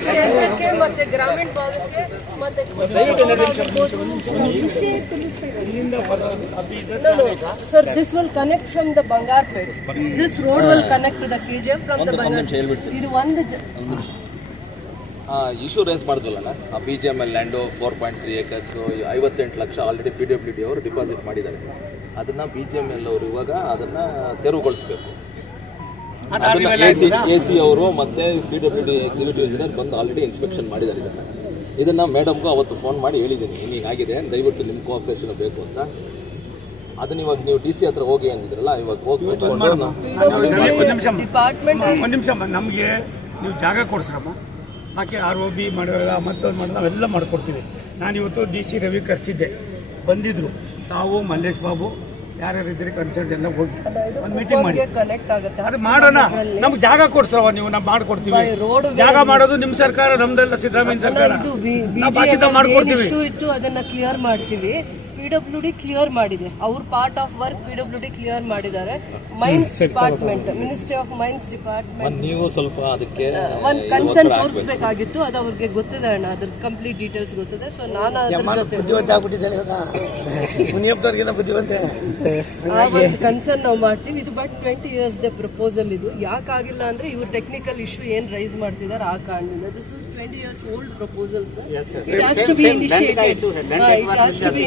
ಕ್ಷೇತ್ರಕ್ಕೆ ಮತ್ತೆ ಗ್ರಾಮೀಣ ಭಾಗಕ್ಕೆ ಮತ್ತೆ sir this will connect from the Bangarpet this road will connect to the K from the ಬಂಗಾರ ಇದು ಒಂದು ಜ- ಇಶ್ಯೂ ರೇಸ್ ಮಾಡಿದ್ವಲ್ಲ ಆ B G M L land four point three acres ಐವತ್ತೆಂಟು lakh already P W D ಅವರು deposit ಮಾಡಿದ್ದಾರೆ. ಅದನ್ನು ಬಿ ಜಿ ಎಂ ಎಲ್ ಅವರು ಇವಾಗ ಅದನ್ನು ತೆರವುಗೊಳಿಸಬೇಕು. ಎ ಸಿ ಎ ಸಿ ಅವರು ಮತ್ತೆ P W D executive engineer ಬಂದು ಆಲ್ರೆಡಿ ಇನ್ಸ್ಪೆಕ್ಷನ್ ಮಾಡಿದ್ದಾರೆ. ಇದನ್ನು ಇದನ್ನು ಮೇಡಮ್ಗೂ ಅವತ್ತು ಫೋನ್ ಮಾಡಿ ಹೇಳಿದ್ದೀನಿ. ನಿಮಗೆ ಆಗಿದೆ ದಯವಿಟ್ಟು ನಿಮ್ಮ ಕೋಆಪ್ರೇಷನ್ ಬೇಕು ಅಂತ. ಅದನ್ನ ಇವಾಗ ನೀವು ಡಿ ಸಿ ಹತ್ರ ಹೋಗಿ ಅಂದಿದ್ರಲ್ಲ ಇವಾಗ ಹೋಗಿ ಒಂದು ನಿಮಿಷ ನಮಗೆ ನೀವು ಜಾಗ ಕೊಡ್ಸ್ರಮ್ಮ. ಬಾಕಿ ಆರ್ ಒ ಬಿ ಮಾಡೋದ ಮತ್ತೊಂದು ಮಾಡೋದು ನಾವೆಲ್ಲ ಮಾಡ್ಕೊಡ್ತೀವಿ. ನಾನು ಇವತ್ತು ಡಿ ಸಿ ರವಿ ಕರೆಸಿದ್ದೆ. ಬಂದಿದ್ರು. ತಾವು ಮಲ್ಲೇಶ್ ಬಾಬು ಯಾರ್ಯಾರು ಇದ್ರೆ ಕನ್ಸಲ್ಟ್ ಎಲ್ಲ ಹೋಗಿ. ಒಂದು ಮೀಟಿಂಗ್ ಮಾಡಿ. ಕನೆಕ್ಟ್ ಆಗುತ್ತೆ? ಅದು ಮಾಡೋಣ. ನಮ್ಗೆ ಜಾಗ ಕೊಡ್ಸ್ರವ ನೀವು? ನಾವು ಮಾಡ್ಕೊಡ್ತೀವಿ. ರೋಡ್ ಜಾಗ ಮಾಡೋದು ನಿಮ್ಮ ಸರ್ಕಾರ ನಮ್ದೆಲ್ಲ ಸಿದ್ದರಾಮಯ್ಯ ಸರ್ಕಾರ. ಇದು ಮಾಡ್ಕೊಡ್ತೀವಿ. ಇತ್ತು ಅದನ್ನ ಕ್ಲಿಯರ್ ಮಾಡ್ತೀವಿ. ಪಿ ಡಬ್ಲ್ಯೂ ಡಿ ಕ್ಲಿಯರ್ ಮಾಡಿದೆ. ಅವ್ರ part of work P W D clear ಮಾಡಿದ್ದಾರೆ. Mines department ministry of mines department ನೀವು ಸ್ವಲ್ಪ ಅದಕ್ಕೆ ಒಂದು ಕನ್ಸರ್ನ್ ತೋರಿಸ್ಬೇಕಾಗಿತ್ತು. ಅದು ಅವ್ರಿಗೆ ಗೊತ್ತಿದೆ ಅಣ್ಣ. ಅದ್ರದ್ದು ಕಂಪ್ಲೀಟ್ ಡೀಟೇಲ್ಸ್ ಗೊತ್ತಿದೆ. ಸೊ ನಾನು ಅದ್ರ ಜೊತೆ ಬುದ್ಧಿವಂತ ಆಗ್ಬಿಟ್ಟಿದ್ದಾನೆ ಇವಾಗ. ಮುನಿಯಪ್ಪನವ್ರಿಗಿನ್ನ ಬುದ್ಧಿವಂತೆ. ಆ ಒಂದು ಕನ್ಸರ್ನ್ ನಾವು ಮಾಡ್ತೀವಿ. ಇದು but twenty years the proposal ಇದು. ಯಾಕಾಗಿಲ್ಲ ಅಂದ್ರೆ ಇವ್ರು ಟೆಕ್ನಿಕಲ್ ಇಶ್ಯೂ ಏನ್ ರೈಸ್ ಮಾಡ್ತಿದ್ದಾರೆ ಆ ಕಾರಣದಿಂದ. This is twenty years old proposal sir it has to be initiated it has to be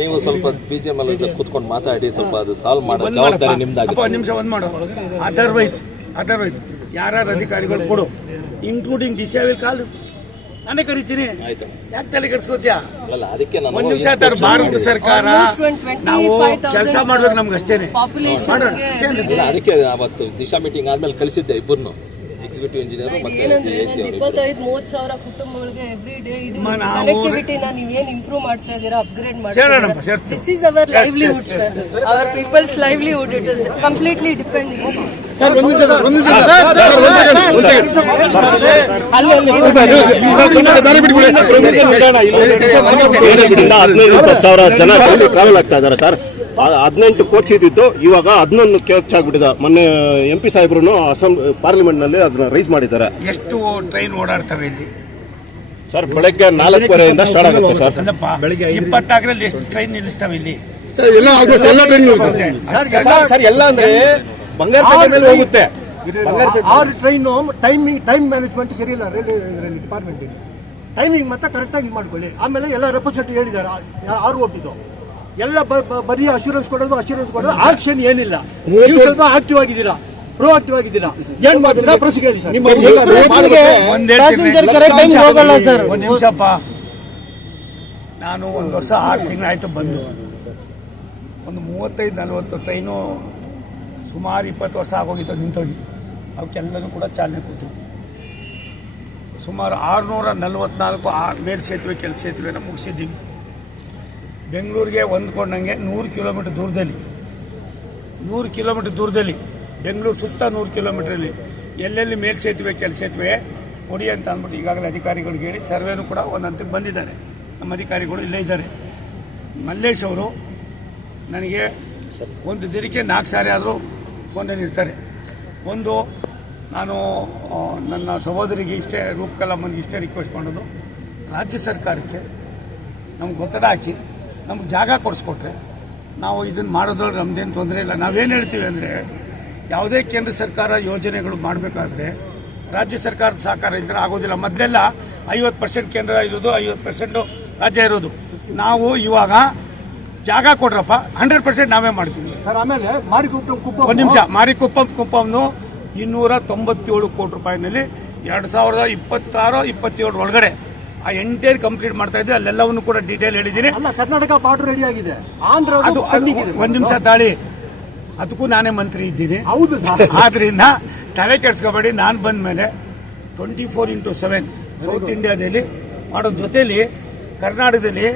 ನೀವು ಸ್ವಲ್ಪ ಬಿ ಜಿ ಎಂ ಎಲ್ ಕುತ್ಕೊಂಡು ಮಾತಾಡಿ ಸ್ವಲ್ಪ ಅದು ಸಾಲ್ವ್ ಮಾಡೋ ಜವಾಬ್ದಾರಿ ನಿಮ್ದು ನಿಮ್ದಾಗುತ್ತೆ ಒಂದು ನಿಮಿಷ ಒಂದು ಮಾಡು. ಅದರ್ವೈಸ್ ಅದರ್ವೈಸ್ ಯಾರ್ಯಾರು ಅಧಿಕಾರಿಗಳು ಕೊಡು. Including D C will call ನಾನೇ ಕರಿತೀನಿ. ಆಯ್ತು. ಯಾಕೆ ತಲೆ ಕೆಡಿಸ್ಕೋತೀಯ? ಅಲ್ಲ ಅದಕ್ಕೆ ನಾನು ಒಂದ್ ನಿಮಿಷ ತರ ಭಾರತ ಸರ್ಕಾರ ನಾವು ಕೆಲಸ ಮಾಡ್ಬೇಕು ನಮ್ಗೆ ಅಷ್ಟೇನೆ ಅದಕ್ಕೆ ಅವತ್ತು ದಿಶಾ ಮೀಟಿಂಗ್ ಆದ್ಮೇಲೆ ಕಲಿಸಿದ್ದೆ ಇಬ್ಬರನ್ನು ಎಕ್ಸಿಕ್ಯೂಟಿವ್ ಇಂಜಿನಿಯರ್ ಏನಂದ್ರೆ ಇಪ್ಪತ್ತೈದು ಮೂವತ್ತು ಸಾವಿರ ಕುಟುಂಬಗಳಿಗೆ ಎವ್ರಿ ಡೇ ಇದು ಕನೆಕ್ಟಿವಿಟಿನ ನೀವೇನ್ ಇಂಪ್ರೂವ್ ಮಾಡ್ತಾ ಇದ್ದೀರಾ ಅಪ್ಗ್ರೇಡ್ ಮಾಡ್ತಾ. This is our livelihood sir our people's livelihood it is completely depend sir sir ಒಂದು ನಿಮಿಷ ಸರ್ ಒಂದು ಸೆಕೆಂಡ್ ಒಂದು ಸೆಕೆಂಡ್ ದಾರಿ ಬಿಟ್ಬಿಡಿ ಇಂದ ಹದಿನೈದು ಇಪ್ಪತ್ತು ಸಾವಿರ ಜನ ಟ್ರಾವೆಲ್ ಆಗ್ತಾ ಇದ್ದಾರೆ ಸರ್ ಹದಿನೆಂಟು ಕೋಚ್ ಇದ್ದಿತ್ತು ಇವಾಗ ಹದಿನೊಂದು ಕೋಚ್ ಆಗ್ಬಿಟ್ಟಿದೆ. ಮೊನ್ನೆ ಎಂ ಪಿ ಸಾಹೇಬ್ರು ಪಾರ್ಲಿಮೆಂಟ್ ಪಾರ್ಲಿಮೆಂಟ್ನಲ್ಲಿ ಅದನ್ನ ರೈಸ್ ಮಾಡಿದ್ದಾರೆ. ಎಷ್ಟು ಟ್ರೈನ್ ಓಡಾಡ್ತವೆ ಇಲ್ಲಿ? ಸರ್ ಬೆಳಗ್ಗೆ ನಾಲ್ಕೂವರೆಯಿಂದ ಸ್ಟಾರ್ಟ್ ಆಗುತ್ತೆ ಸರ್ ಬೆಳಗ್ಗೆ ಇಪ್ಪತ್ತಾಗ್ರಲ್ಲಿ ಎಷ್ಟು ಟ್ರೈನ್ ನಿಲ್ಲಿಸ್ತಾವೆ ಇಲ್ಲಿ? ಸರ್ ಎಲ್ಲ ಆಲ್ಮೋಸ್ಟ್ ಎಲ್ಲ ಟ್ರೈನ್ ಸರ್ ಎಲ್ಲ ಅಂದ್ರೆ ಬಂಗಾರಪೇಟೆ ಮೇಲೆ ಹೋಗುತ್ತೆ. ಆರು ಟ್ರೈನು ಟೈಮಿಂಗ್ ಟೈಮ್ ಮ್ಯಾನೇಜ್ಮೆಂಟ್ ಸರಿ ಇಲ್ಲ ರೈಲ್ವೆ ಇದರಲ್ಲಿ ಡಿಪಾರ್ಟ್ಮೆಂಟ್ ಟೈಮಿಂಗ್ ಮತ್ತೆ ಕರೆಕ್ಟಾಗಿ ಇದು ಮಾಡ್ಕೊಳ್ಳಿ. ಆಮೇಲೆ ಎಲ್ಲ ರೆಪ್ರೆಸೆಂಟ್ ಹೇಳಿದ್ದಾರೆ. ಯಾರು ಆರು ಒಟ್ಟಿದ್ದು ಎಲ್ಲ ಬರೀ ಅಶ್ಯೂರೆನ್ಸ್ ಕೊಡೋದು ಅಶ್ಯೂರೆನ್ಸ್ ಕೊಡೋದು. ಆಕ್ಷನ್ ಏನಿಲ್ಲ. ನೀವು ಸ್ವಲ್ಪ ಆಕ್ಟಿವ್ ಆಗಿದ್ದೀರಾ? ಪ್ರೋ ಆಕ್ಟಿವ್ ಆಗಿದ್ದೀರಾ? ಏನ್ ಮಾಡಿದ್ರೆ ಪ್ರಸಿಗೆ ಹೇಳಿ ಸರ್. ಪ್ಯಾಸೆಂಜರ್ ಕರೆಕ್ಟ್ ಟೈಮ್ ಹೋಗಲ್ಲ ಸರ್. ಒಂದು ನಿಮಿಷಪ್ಪ ನಾನು ಒಂದು ವರ್ಷ ಆರು ತಿಂಗಳಾಯ್ತು ಬಂದು. ಒಂದು ಮೂವತ್ತೈದು ನಲವತ್ತು ಟ್ರೈನು ಸುಮಾರು ಇಪ್ಪತ್ತು ವರ್ಷ ಆಗೋಗಿತ್ತು ನಿಂತೋಗಿ. ಅವಕ್ಕೆಲ್ಲನೂ ಕೂಡ ಚಾಲನೆ ಕೊಟ್ಟಿದ್ವಿ ಸುಮಾರು ಆರುನೂರ ನಲವತ್ನಾಲ್ಕು ಆ ಮೇಲ್ ಸೇತುವೆ ಕೆಲ ಸೇತುವೆನ ಮುಗಿಸಿದ್ದೀವಿ. ಬೆಂಗಳೂರಿಗೆ ಹೊಂದ್ಕೊಂಡಂಗೆ ನೂರು ಕಿಲೋಮೀಟರ್ ದೂರದಲ್ಲಿ. ನೂರು ಕಿಲೋಮೀಟರ್ ದೂರದಲ್ಲಿ. ಬೆಂಗಳೂರು ಸುತ್ತ ನೂರು ಕಿಲೋಮೀಟ್ರಲ್ಲಿ. ಎಲ್ಲೆಲ್ಲಿ ಮೇಲ್ ಸೇತುವೆ ಸೇತುವೆ, ಕೊಡಿ ಅಂತ ಅಂದ್ಬಿಟ್ಟು ಈಗಾಗಲೇ ಅಧಿಕಾರಿಗಳಿಗೆ ಹೇಳಿ ಸರ್ವೇನೂ ಕೂಡ ಒಂದು ಹಂತಕ್ಕೆ ಬಂದಿದ್ದಾರೆ. ನಮ್ಮ ಅಧಿಕಾರಿಗಳು ಇಲ್ಲೇ ಇದ್ದಾರೆ. ಮಲ್ಲೇಶ್ ಅವರು ನನಗೆ ಒಂದು ದಿನಕ್ಕೆ ನಾಲ್ಕು ಸಾರಿ ಆದರೂ ಫೋನಲ್ಲಿ ಇರ್ತಾರೆ. ಒಂದು ನಾನು ನನ್ನ ಸಹೋದರಿಗೆ ಇಷ್ಟೇ ರೂಪಕಲಾಮನ್ಗೆ ಇಷ್ಟೇ ರಿಕ್ವೆಸ್ಟ್ ಮಾಡೋದು ರಾಜ್ಯ ಸರ್ಕಾರಕ್ಕೆ ನಮ್ಗೆ ಒತ್ತಡ ಹಾಕಿ ನಮ್ಗೆ ಜಾಗ ಕೊಡಿಸ್ಕೊಟ್ರೆ ನಾವು ಇದನ್ನು ಮಾಡೋದ್ರಲ್ಲಿ ನಮ್ದೇನು ತೊಂದರೆ ಇಲ್ಲ. ನಾವೇನು ಹೇಳ್ತೀವಿ ಅಂದರೆ ಯಾವುದೇ ಕೇಂದ್ರ ಸರ್ಕಾರ ಯೋಜನೆಗಳು ಮಾಡಬೇಕಾದ್ರೆ ರಾಜ್ಯ ಸರ್ಕಾರದ ಸಹಕಾರ ಇದ್ರೆ ಆಗೋದಿಲ್ಲ. ಮೊದಲೆಲ್ಲ ಐವತ್ತು ಪರ್ಸೆಂಟ್ ಕೇಂದ್ರ ಇರೋದು ಐವತ್ತು ಪರ್ಸೆಂಟು ರಾಜ್ಯ ಇರೋದು. ನಾವು ಇವಾಗ ಜಾಗ ಕೊಡ್ರಪ್ಪ ಹಂಡ್ರೆಡ್ ಪರ್ಸೆಂಟ್ ನಾವೇ ಮಾಡ್ತೀವಿ. ಸರ್ ಆಮೇಲೆ ಒಂದು ನಿಮಿಷ. ಮಾರಿಕುಪ್ಪಂ ಕುಪ್ಪಂನು ಇನ್ನೂರ ತೊಂಬತ್ತೇಳು ಕೋಟಿ ರೂಪಾಯಿನಲ್ಲಿ ಎರಡು ಸಾವಿರದ ಇಪ್ಪತ್ತಾರು ಇಪ್ಪತ್ತೇಳು ಒಳಗಡೆ ಆ ಎಂಟೈರ್ ಕಂಪ್ಲೀಟ್ ಮಾಡ್ತಾ ಇದ್ದೆ. ಅಲ್ಲೆಲ್ಲವನ್ನು ಕೂಡ ಡೀಟೇಲ್ ಹೇಳಿದ್ದೀನಿ. ಅಲ್ಲ ಕರ್ನಾಟಕ ಬಾರ್ಡರ್ ರೆಡಿ ಆಗಿದೆ. ಆಂಧ್ರ ಅದು ಒಂದು ನಿಮಿಷ ತಾಳಿ. ಅದಕ್ಕೂ ನಾನೇ ಮಂತ್ರಿ ಇದ್ದೀನಿ. ಹೌದು ಆದ್ರಿಂದ ತಲೆ ಕೆಡ್ಸ್ಕೊಬೇಡಿ. ನಾನು ಬಂದ ಮೇಲೆ twenty four into seven south ಇಂಡಿಯಾದಲ್ಲಿ ಮಾಡೋ ಜೊತೆಯಲ್ಲಿ ಕರ್ನಾಟಕದಲ್ಲಿ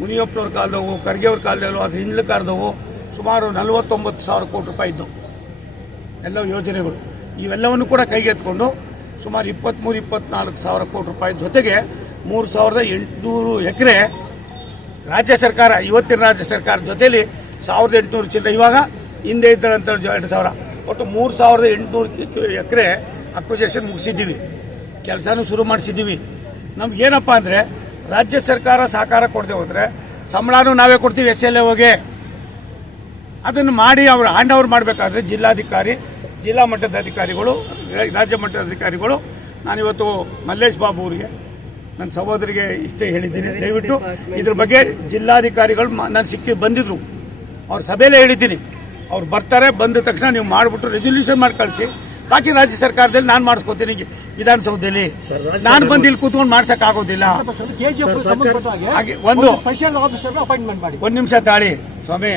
ಮುನಿಯಪ್ಪನವ್ರ ಕಾಲದವು ಖರ್ಗೆಯವ್ರ ಕಾಲದವು ಅದ್ರ ಹಿಂದ್ಲ ಕಾಲದವು ಸುಮಾರು ನಲವತ್ತೊಂಬತ್ತು ಸಾವಿರ ಕೋಟಿ ರೂಪಾಯಿ ಇದ್ದವು ಎಲ್ಲ ಯೋಜನೆಗಳು. ಇವೆಲ್ಲವನ್ನು ಕೂಡ ಕೈಗೆತ್ಕೊಂಡು ಸುಮಾರು ಇಪ್ಪತ್ತ್ಮೂರು ಇಪ್ಪತ್ನಾಲ್ಕು ಸಾವಿರ ಕೋಟಿ ರೂಪಾಯಿ ಜೊತೆಗೆ ಮೂರು ಸಾವಿರದ ಎಂಟುನೂರು ಎಕರೆ ರಾಜ್ಯ ಸರ್ಕಾರ, ಇವತ್ತಿನ ರಾಜ್ಯ ಸರ್ಕಾರ ಜೊತೆಯಲ್ಲಿ ಸಾವಿರದ ಎಂಟುನೂರು ಚಿಲ್ಲರೆ. ಇವಾಗ ಹಿಂದೆ ಇದ್ದಂಥ ಎರಡು ಸಾವಿರ. ಒಟ್ಟು ಮೂರು ಸಾವಿರದ ಎಂಟುನೂರು ಎಕರೆ ಅಕ್ವಿಜೇಷನ್ ಮುಗಿಸಿದ್ದೀವಿ. ಕೆಲಸನೂ ಶುರು ಮಾಡಿಸಿದ್ದೀವಿ. ನಮಗೇನಪ್ಪ ಅಂದರೆ, ರಾಜ್ಯ ಸರ್ಕಾರ ಸಹಕಾರ ಕೊಡದೆ ಹೋದರೆ ಸಂಬಳನೂ ನಾವೇ ಕೊಡ್ತೀವಿ, ಎಸ್ ಎಲ್ ಹೋಗಿ. ಅದನ್ನು ಮಾಡಿ ಅವರು ಹ್ಯಾಂಡ್ ಓವರ್ ಮಾಡಬೇಕಾದ್ರೆ ಜಿಲ್ಲಾಧಿಕಾರಿ ಜಿಲ್ಲಾ ಮಟ್ಟದ ಅಧಿಕಾರಿಗಳು ರಾ- ರಾಜ್ಯ ಮಟ್ಟದ ಅಧಿಕಾರಿಗಳು ನಾನಿವತ್ತು ಮಲ್ಲೇಶ್ ಬಾಬು ಅವರಿಗೆ ನನ್ನ ಸಹೋದರಿಗೆ ಇಷ್ಟೇ ಹೇಳಿದ್ದೀನಿ. ದಯವಿಟ್ಟು ಇದ್ರ ಬಗ್ಗೆ ಜಿಲ್ಲಾಧಿಕಾರಿಗಳು ನಾನು ಸಿಕ್ಕಿ ಬಂದಿದ್ರು. ಅವ್ರ ಸಭೆಯಲ್ಲೇ ಹೇಳಿದ್ದೀನಿ. ಅವ್ರು ಬರ್ತಾರೆ ಬಂದ ತಕ್ಷಣ ನೀವು ಮಾಡಿಬಿಟ್ಟು ರೆಸೊಲ್ಯೂಷನ್ ಮಾಡಿ ಕಳಿಸಿ. ಬಾಕಿ ರಾಜ್ಯ ಸರ್ಕಾರದಲ್ಲಿ ನಾನು ಮಾಡಿಸ್ಕೋತೀನಿ ವಿಧಾನಸೌಧದಲ್ಲಿ. ನಾನು ಬಂದು ಇಲ್ಲಿ ಕೂತ್ಕೊಂಡು ಮಾಡ್ಸೋಕ್ಕಾಗೋದಿಲ್ಲ ಹಾಗೆ ಒಂದು ಸ್ಪೆಷಲ್ ಆಫೀಸರ್ ಅಪಾಯಿಂಟ್ಮೆಂಟ್ ಮಾಡಿ. ಒಂದು ನಿಮಿಷ ತಾಳಿ. ಸ್ವಾಮಿ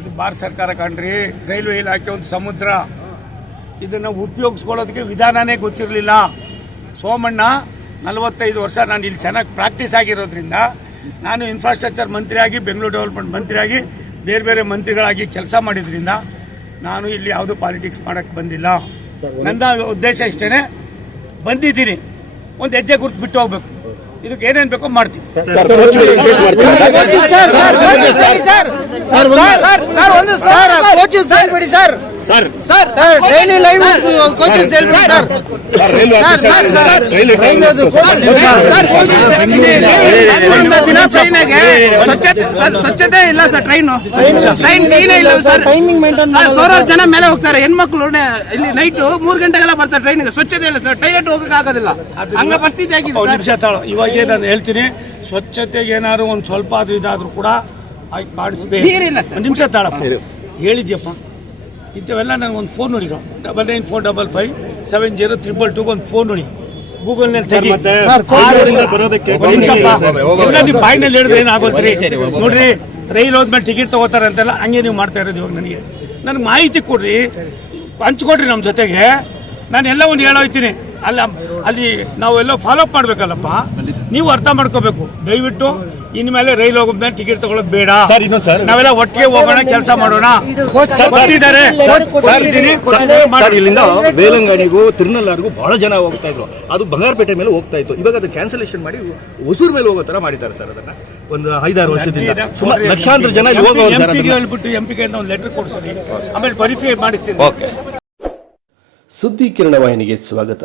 ಇದು ಭಾರತ ಸರ್ಕಾರ ಕಾಣ್ರಿ. ರೈಲ್ವೆ ಇಲಾಖೆ ಒಂದು ಸಮುದ್ರ. ಇದನ್ನು ಉಪಯೋಗಿಸ್ಕೊಳ್ಳೋದಕ್ಕೆ ವಿಧಾನನೇ ಗೊತ್ತಿರಲಿಲ್ಲ ಸೋಮಣ್ಣ ನಲವತ್ತೈದು ವರ್ಷ ನಾನು ಇಲ್ಲಿ ಚೆನ್ನಾಗಿ ಪ್ರಾಕ್ಟೀಸ್ ಆಗಿರೋದ್ರಿಂದ ನಾನು ಇನ್ಫ್ರಾಸ್ಟ್ರಕ್ಚರ್ ಮಂತ್ರಿಯಾಗಿ ಬೆಂಗಳೂರು ಡೆವಲಪ್ಮೆಂಟ್ ಮಂತ್ರಿಯಾಗಿ ಬೇರೆ ಬೇರೆ ಮಂತ್ರಿಗಳಾಗಿ ಕೆಲಸ ಮಾಡಿದ್ರಿಂದ ನಾನು ಇಲ್ಲಿ ಯಾವುದೂ ಪಾಲಿಟಿಕ್ಸ್ ಮಾಡೋಕ್ಕೆ ಬಂದಿಲ್ಲ ನನ್ನ ಉದ್ದೇಶ ಇಷ್ಟೇ ಬಂದಿದ್ದೀನಿ ಒಂದು ಹೆಜ್ಜೆ ಗುರ್ತು ಬಿಟ್ಟು ಹೋಗ್ಬೇಕು ಇದಕ್ಕೆ ಏನೇನು ಬೇಕೋ ಮಾಡ್ತೀನಿ sir sir sir sir sir daily live coaches ಹೇಳ್ಬಿಡಿ sir sir railway officer railway ರೈಲ್ವೆದು ಸ್ವಚ್ಛತೆ ಸ್ವಚ್ಛತೆ ಇಲ್ಲ ಸರ್ ಟ್ರೈನ್ ಟ್ರೈನ್ ಕ್ಲೀನೇ ಇಲ್ಲ ಸರ್ ಟೈಮಿಂಗ್ ಮೇಂಟೈನ್ ಸರ್ ಸಾವಿರಾರು ಜನ ಮೇಲೆ ಹೋಗ್ತಾರೆ. ಹೆಣ್ಮಕ್ಳು ಇಲ್ಲಿ ನೈಟ್ ಮೂರ್ ಗಂಟೆಗೆಲ್ಲ ಬರ್ತಾರೆ ಟ್ರೈನಿಗೆ ಸ್ವಚ್ಛತೆ ಇಲ್ಲ ಸರ್ ಟೈಲೆಟ್ ಹೋಗಕ್ಕೆ ಆಗೋದಿಲ್ಲ. ಹಂಗ ಪರಿಸ್ಥಿತಿ ಆಗಿದೆ ಒಂದು ಸರ್ ನಿಮಿಷ ತಾಳು. ಇವಾಗೇ ನಾನು ಹೇಳ್ತೀನಿ ಸ್ವಚ್ಛತೆಗೆ ಏನಾದ್ರು ಒಂದು ಸ್ವಲ್ಪ ಆದ್ರೂ ಇದಾದ್ರೂ ಕೂಡ ಆಯ್ತು ಮಾಡಿಸ್ಬೇಕು. ನಿಮಿಷ ತಾಳಪ್ಪ. ಹೇಳಿದ್ಯಪ್ಪ. ಇಂಥವೆಲ್ಲ ಒಂದು ಫೋನ್ ನೋಡಿರೋ double nine four double five seven zero triple two ಒಂದು ಫೋನ್ ನೋಡಿ. ಗೂಗಲ್ನಲ್ಲಿ ತೆಗಿ. ಎಲ್ಲ ನೀವು ಬಾಯಿನಲ್ಲಿ ಹೇಳಿದ್ರೆ ಏನಾಗೋದ್ರಿ? ನೋಡ್ರಿ ರೈಲ್ ಹೋದ್ಮೇಲೆ ಟಿಕೆಟ್ ತಗೋತಾರೆ ಅಂತೆಲ್ಲ ಹಂಗೆ ನೀವು ಮಾಡ್ತಾ ಇರೋದು ಇವಾಗ ನನಗೆ. ನನಗೆ ಮಾಹಿತಿ ಕೊಡ್ರಿ. ಹಂಚ್ಕೊಡ್ರಿ ನಮ್ಮ ಜೊತೆಗೆ. ನಾನು ಎಲ್ಲ ಒಂದು ಹೇಳೋಯ್ತೀನಿ. ಅಲ್ಲ ಅಲ್ಲಿ ನಾವೆಲ್ಲ ಫಾಲೋ ಅಪ್ ಮಾಡ್ಬೇಕಲ್ಲಪ್ಪ? ನೀವು ಅರ್ಥ ಮಾಡ್ಕೋಬೇಕು. ದಯವಿಟ್ಟು ಇನ್ಮೇಲೆ ರೈಲ್ ಹೋಗೋದ್ಮೇಲೆ ಟಿಕೆಟ್ ತಗೊಳ್ಳೋದು ಬೇಡ. ಸರ್, ಇನ್ನೊಂದು ಸರ್. ನಾವೆಲ್ಲ ಒಟ್ಟಿಗೆ ಹೋಗೋಣ ಕೆಲಸ ಮಾಡೋಣ. ಇಲ್ಲಿಂದ ಬೇಲಂಗಡಿಗೂ ತಿರುನಲ್ಲಾರ್ಗೂ ಬಹಳ ಜನ ಹೋಗ್ತಾ ಇದ್ರು. ಅದು ಬಂಗಾರಪೇಟೆ ಮೇಲೆ ಹೋಗ್ತಾ ಇತ್ತು. ಇವಾಗ ಅದು ಕ್ಯಾನ್ಸಲೇಷನ್ ಮಾಡಿ ಹೊಸೂರ್ ಮೇಲೆ ಹೋಗೋ ತರ ಮಾಡಿದ್ದಾರೆ ಸರ್ ಅದನ್ನ. ಒಂದು ಐದಾರು ವರ್ಷದಿಂದ. ಸುಮಾರು ಲಕ್ಷಾಂತರ ಜನ ಹೇಳ್ಬಿಟ್ಟು ಎಂ ಪಿಗೆ ಒಂದು ಲೆಟರ್ ಕೊಡ್ಸರಿ ಆಮೇಲೆ ವೆರಿಫೈ ಮಾಡಿಸ್ತೀನಿ. ಓಕೆ. ಸುದ್ದಿ ಕಿರಣ ವಾಹಿನಿಗೆ ಸ್ವಾಗತ.